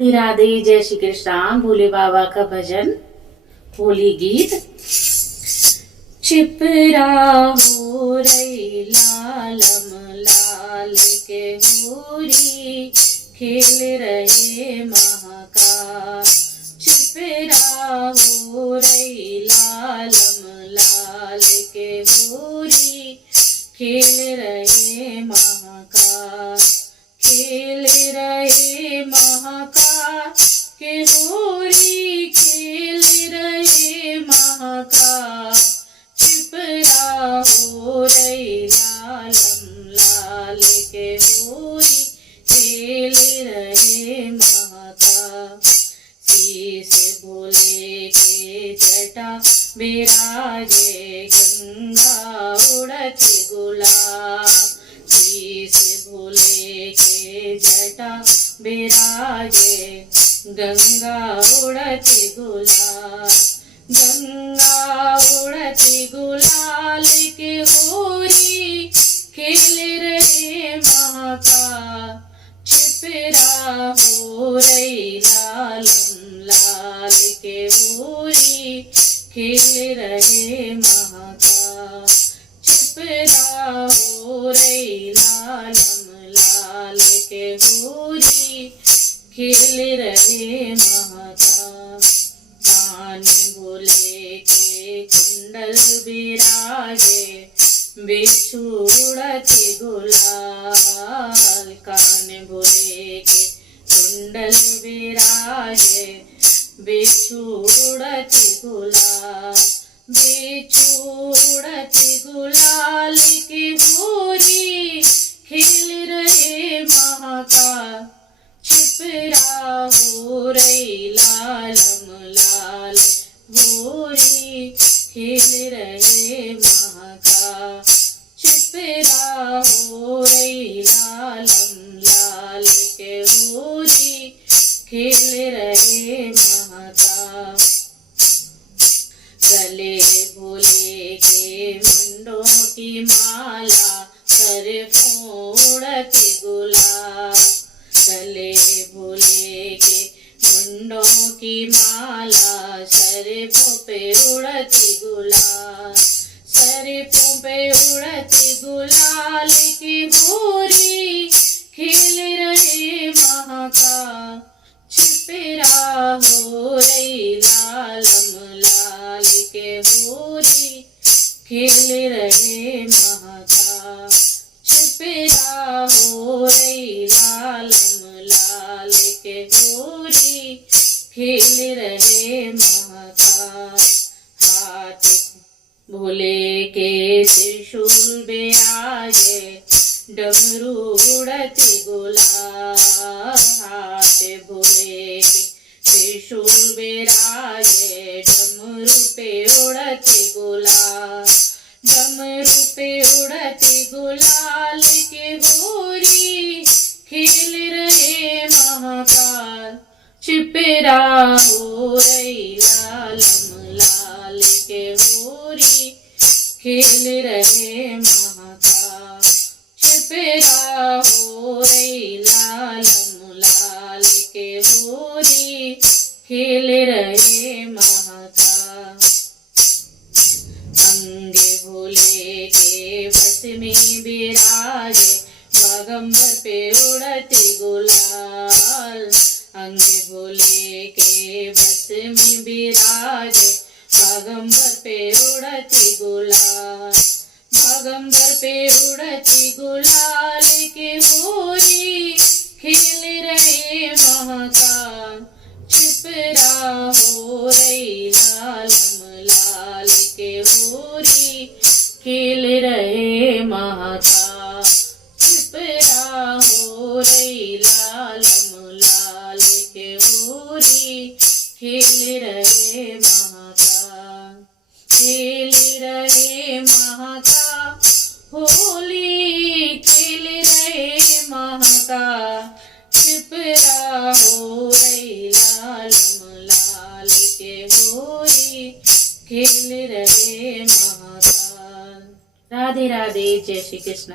राधे राधे, जय श्री कृष्णा। भोले बाबा का भजन, होली गीत। चिपरा हो रही लालम लाल के होरी, खेल रहे महाका। चिपरा हो रही लालम लाल के होरी, खेल रहे महाका। खेल रहे महाका के होरी, खेल रहे महाका। चिपरा हो रही लालम लाल के होरी, खेल रहे महाका। शीश भोले के जटा बिराजे, गंगा उड़ती गुलाब। शीश भोले के जटा बिराजे, गंगा उड़ती गुलाल। गंगा उड़ती गुलाल के होरी, खेल रहे महाका। चिपरा हो रही लालम लाल के होरी, खेल रहे महाका। चिपरा हो रही लालम लाल के होरी, खेल रहे महाका। कान भोले के कुंडल बिराजे, बिच्छू उड़ती गुलाल। कान भोले के कुंडल बिराजे, बिच्छू उड़ती गुलाल। बिच्छू उड़ती गुलाल की होरी, खेल रहे महाका। चिपरा हो रही लालम लाल होरी, खेल रहे महाका। चिपरा हो रही लालम लाल के होरी, खेल रहे महाका। गले भोले के मुंडों की माला, सर फोड़ती गुलाल। गले भोले के मुंडों की माला, सरपों पे उड़ती गुलाल। सरपों पे उड़ती गुलाल की होरी, खेल रहे महाका। चिपरा हो रही लालम लाल के होरी, खेल रहे महाका। चिपरा हो रही लालम लाल के होरी, खेल रहे महाका। हाथ भोले के त्रिशूल बिराजे, डमरू उड़ती गुलाल। हाथ भोले के त्रिशूल बिराजे, डमरू पे उड़ती गुलाल। डमरू पे उड़ती गुलाल के होरी, खेल रहे महाकाल। चिपरा हो रही लालम लाल के होरी, खेल रहे महाकाल। चिपरा हो रही लालम लाल के होरी, खेल रहे महाकाल। अंगे भोले के बस में बिराजे, बागंबर पे उड़ती गुलाल। अंगे भोले के बस में बिराजे, बागंबर पे उड़ती गुलाल। बागंबर पे उड़ती गुलाल के होरी, खेल रहे महाकाल। चिपरा हो रही लालम लाल के होरी, खेल रहे महाकाल। चिपरा हो रही लालम लाल के होरी, खेल रहे महाकाल। खेल रहे महाकाल, होली खेल रहे महाकाल। चिपरा हो रही लालम लाल के होरी, खेल रहे महाकाल। राधे राधे, जय श्री कृष्ण।